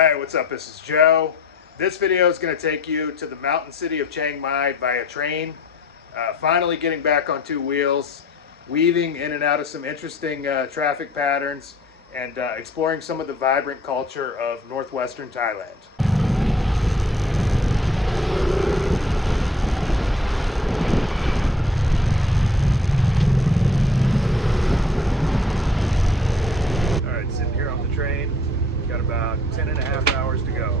Hi, what's up? This is Joe. This video is going to take you to the mountain city of Chiang Mai via train. Finally getting back on two wheels, weaving in and out of some interesting traffic patterns, and exploring some of the vibrant culture of northwestern Thailand. Alright, sitting here on the train. Got about 10.5 hours to go.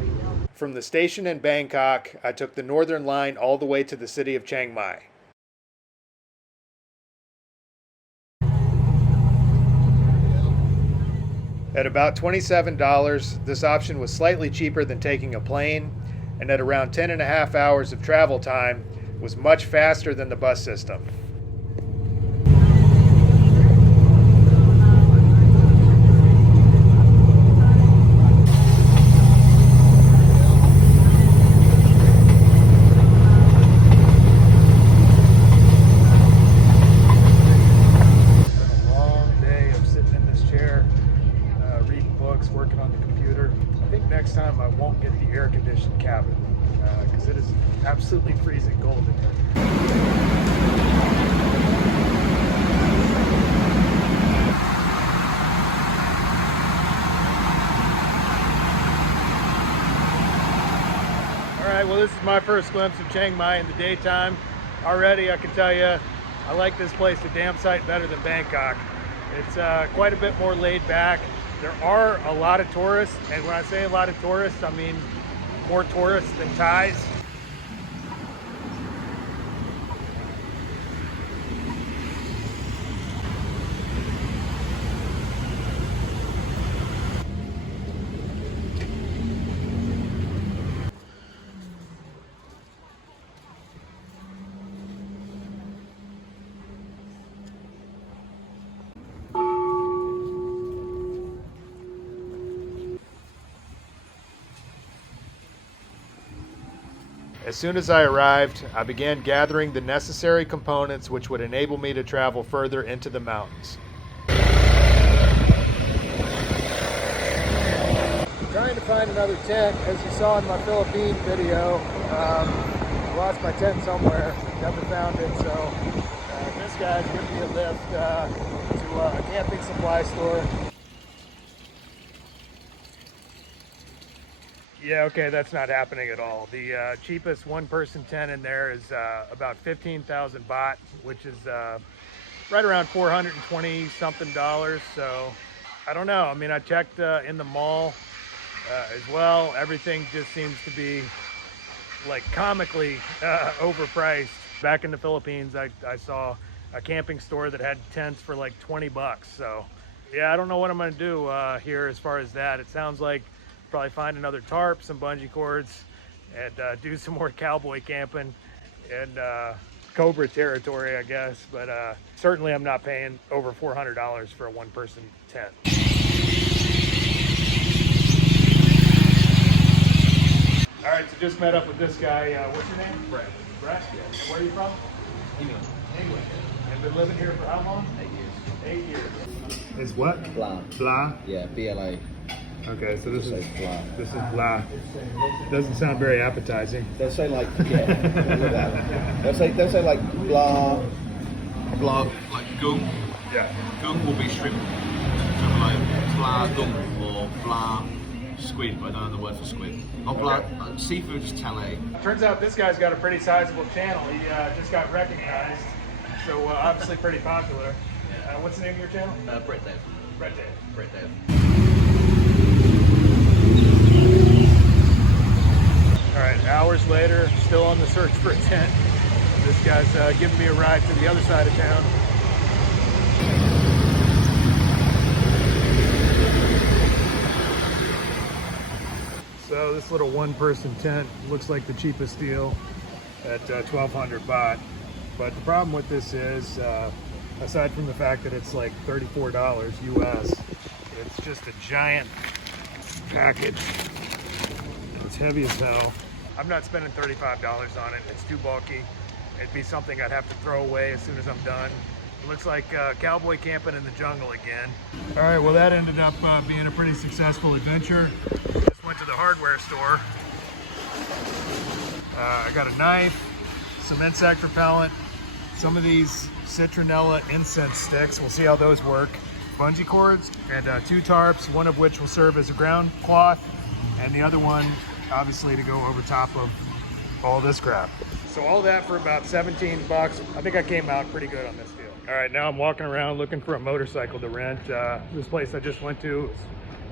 From the station in Bangkok, I took the northern line all the way to the city of Chiang Mai. At about $27, this option was slightly cheaper than taking a plane, and at around 10.5 hours of travel time, was much faster than the bus system. Working on the computer. I think next time I won't get the air-conditioned cabin because it is absolutely freezing cold in here. Alright, well, this is my first glimpse of Chiang Mai in the daytime. Already I can tell you I like this place a damn sight better than Bangkok. It's quite a bit more laid back. There are a lot of tourists, and when I say a lot of tourists, I mean more tourists than Thais. As soon as I arrived, I began gathering the necessary components which would enable me to travel further into the mountains. Trying to find another tent. As you saw in my Philippine video, lost my tent somewhere, never found it, so this guy's giving me a lift to a camping supply store. Yeah, okay, that's not happening at all. The cheapest one-person tent in there is about 15,000 baht, which is right around $420 something. So I don't know. I mean, I checked in the mall as well. Everything just seems to be like comically overpriced. Back in the Philippines, I saw a camping store that had tents for like 20 bucks. So yeah, I don't know what I'm gonna do here as far as that. It sounds like probably find another tarp, some bungee cords, and do some more cowboy camping and Cobra territory, I guess. But certainly I'm not paying over $400 for a one-person tent. All right, so just met up with this guy. What's your name? Brett. Brett? Yeah. And where are you from? England. England. And been living here for how long? 8 years. 8 years. Is what? Blah. Blah? Yeah, BLA. Okay, so this is blah. This is blah. Doesn't sound very appetizing. They'll say like, yeah, they'll say like blah, blah, like gung. Yeah. Gung will be shrimp. So like blah dung or blah squid, but I don't know the word for squid. Or blah, seafood is tale. Turns out this guy's got a pretty sizable channel. He just got recognized, so obviously pretty popular. What's the name of your channel? Brett Dave. Brett Dave. Brett Dave. All right, hours later, still on the search for a tent. This guy's giving me a ride to the other side of town. So this little one-person tent looks like the cheapest deal at 1,200 baht. But the problem with this is, aside from the fact that it's like $34 US, it's just a giant package. It's heavy as hell. I'm not spending $35 on it. It's too bulky. It'd be something I'd have to throw away as soon as I'm done. It looks like cowboy camping in the jungle again. All right, well that ended up being a pretty successful adventure. Just Went to the hardware store. I got a knife, some insect repellent, some of these citronella incense sticks. We'll see how those work. Bungee cords and 2 tarps, one of which will serve as a ground cloth, and the other one obviously to go over top of all this crap. So all that for about 17 bucks. I think I came out pretty good on this deal. All right, now I'm walking around looking for a motorcycle to rent. This place I just went to is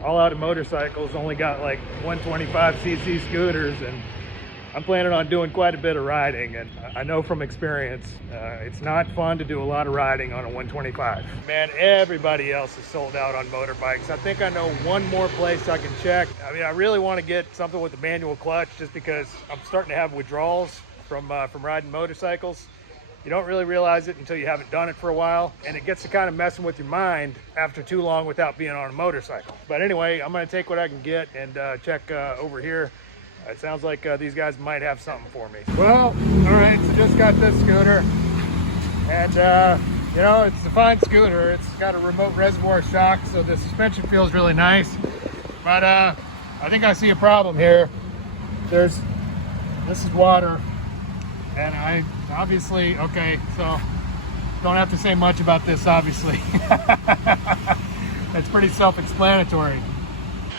all out of motorcycles, only got like 125cc scooters, and I'm planning on doing quite a bit of riding, and I know from experience, it's not fun to do a lot of riding on a 125. Man, everybody else is sold out on motorbikes. I think I know one more place I can check. I mean, I really want to get something with a manual clutch just because I'm starting to have withdrawals from riding motorcycles. You don't really realize it until you haven't done it for a while, and it gets to kind of messing with your mind after too long without being on a motorcycle. But anyway, I'm going to take what I can get and check over here. It sounds like these guys might have something for me. Well, all right, so just got this scooter, and you know, it's a fine scooter. It's got a remote reservoir shock, so the suspension feels really nice. But I think I see a problem here. This is water, and I obviously, okay, so don't have to say much about this, obviously. It's pretty self-explanatory.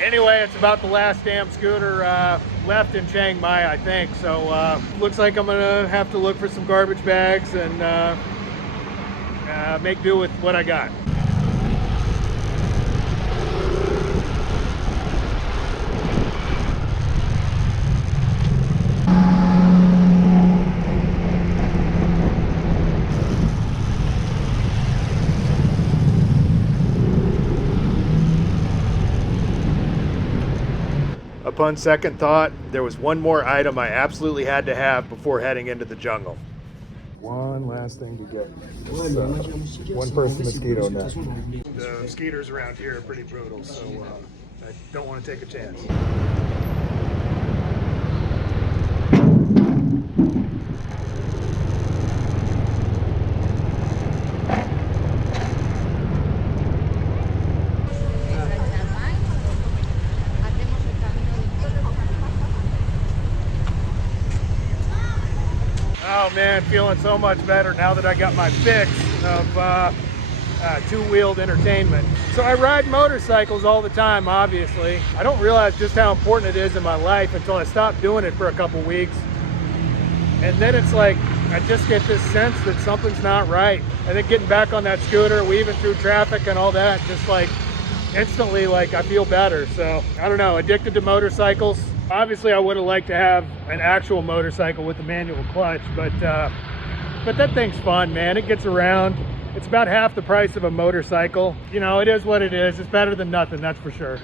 Anyway, it's about the last damn scooter left in Chiang Mai, I think. So looks like I'm gonna have to look for some garbage bags and make do with what I got. Upon second thought, there was one more item I absolutely had to have before heading into the jungle. One last thing to get. One person mosquito net. The mosquitoes around here are pretty brutal, so I don't want to take a chance. Oh man, feeling so much better now that I got my fix of two-wheeled entertainment. So I ride motorcycles all the time, obviously. I don't realize just how important it is in my life until I stop doing it for a couple weeks. And then it's like, I just get this sense that something's not right. I think getting back on that scooter, weaving through traffic and all that, just like instantly, like I feel better. So I don't know, addicted to motorcycles. Obviously, I would have liked to have an actual motorcycle with a manual clutch, but that thing's fun, man. It gets around. It's about half the price of a motorcycle. You know, it is what it is. It's better than nothing, that's for sure.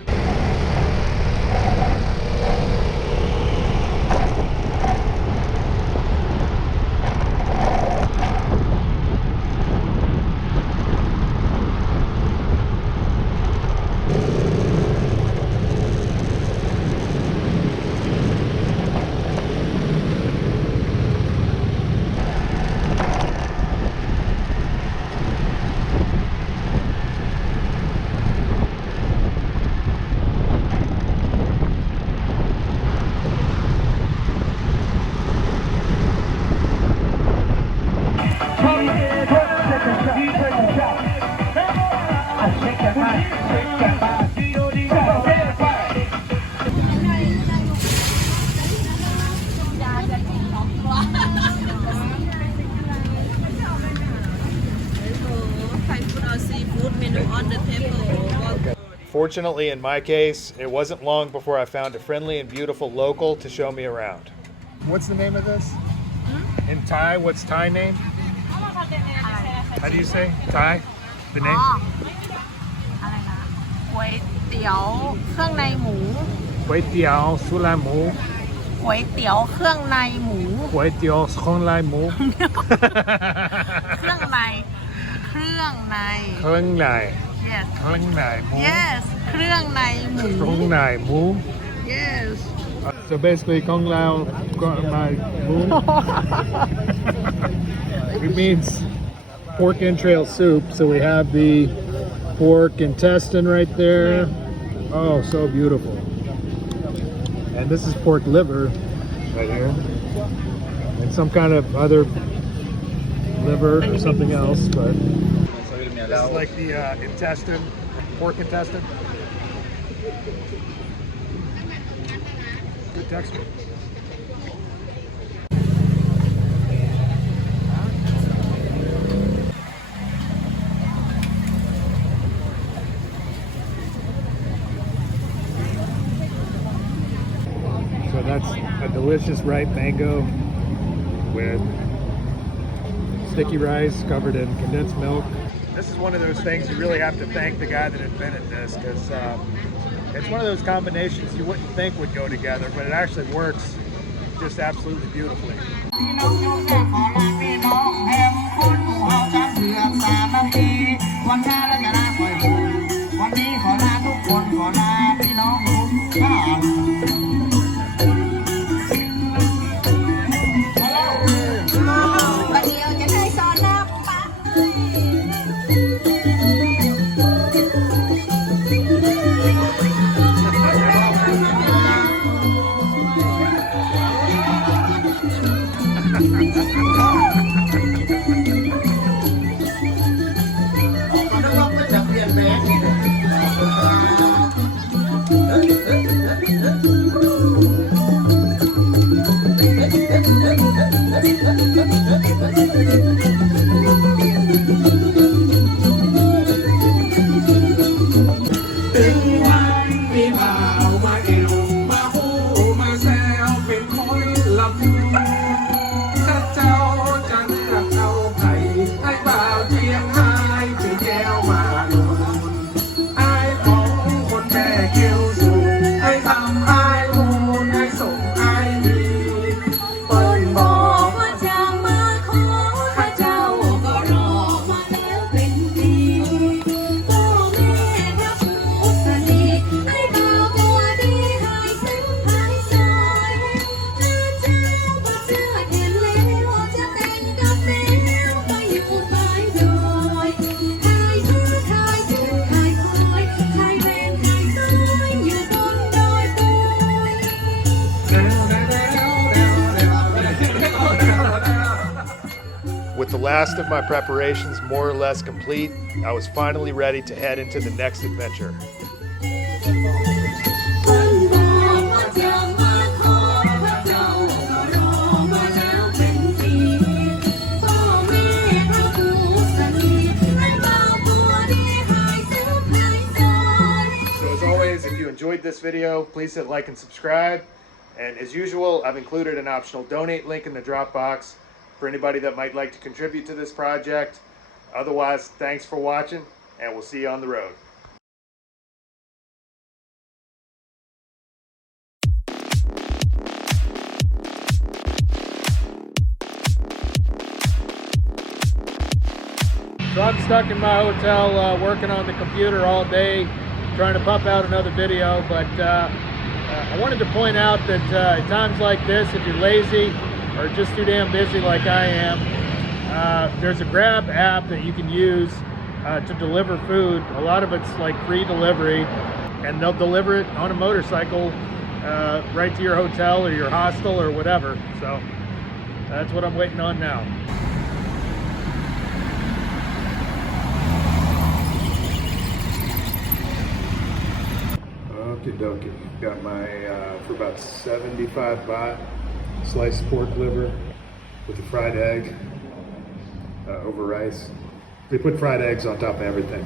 Fortunately, in my case, it wasn't long before I found a friendly and beautiful local to show me around. What's the name of this? In Thai, what's Thai name? How do you say Thai? The name? ก๋วยเตี๋ยวเครื่องในหมู ก๋วยเตี๋ยวสุราหมู ก๋วยเตี๋ยวเครื่องในหมู ก๋วยเตี๋ยวเครื่องในหมู เครื่องในเครื่องใน เครื่องใน yes เครื่องในหมู yes เครื่องในหมู เครื่องในหมู yes So basically, Kong Lao my moon. It means pork entrail soup. So we have the pork intestine right there. Oh, so beautiful. And this is pork liver right here. And some kind of other liver or something else, but this is like the intestine, pork intestine. Good texture. So that's a delicious ripe mango with sticky rice covered in condensed milk. This is one of those things you really have to thank the guy that invented this, because it's one of those combinations you wouldn't think would go together, but it actually works just absolutely beautifully. With the last of my preparations more or less complete, I was finally ready to head into the next adventure. So as always, if you enjoyed this video, please hit like and subscribe. And as usual, I've included an optional donate link in the drop box for anybody that might like to contribute to this project. Otherwise, thanks for watching, and we'll see you on the road. So I'm stuck in my hotel working on the computer all day, trying to pump out another video, but I wanted to point out that at times like this, if you're lazy or just too damn busy like I am, there's a Grab app that you can use to deliver food. A lot of it's like free delivery, and they'll deliver it on a motorcycle right to your hotel or your hostel or whatever. So that's what I'm waiting on now. Okie dokie. Got my, for about 75 baht, sliced pork liver with a fried egg over rice. They put fried eggs on top of everything.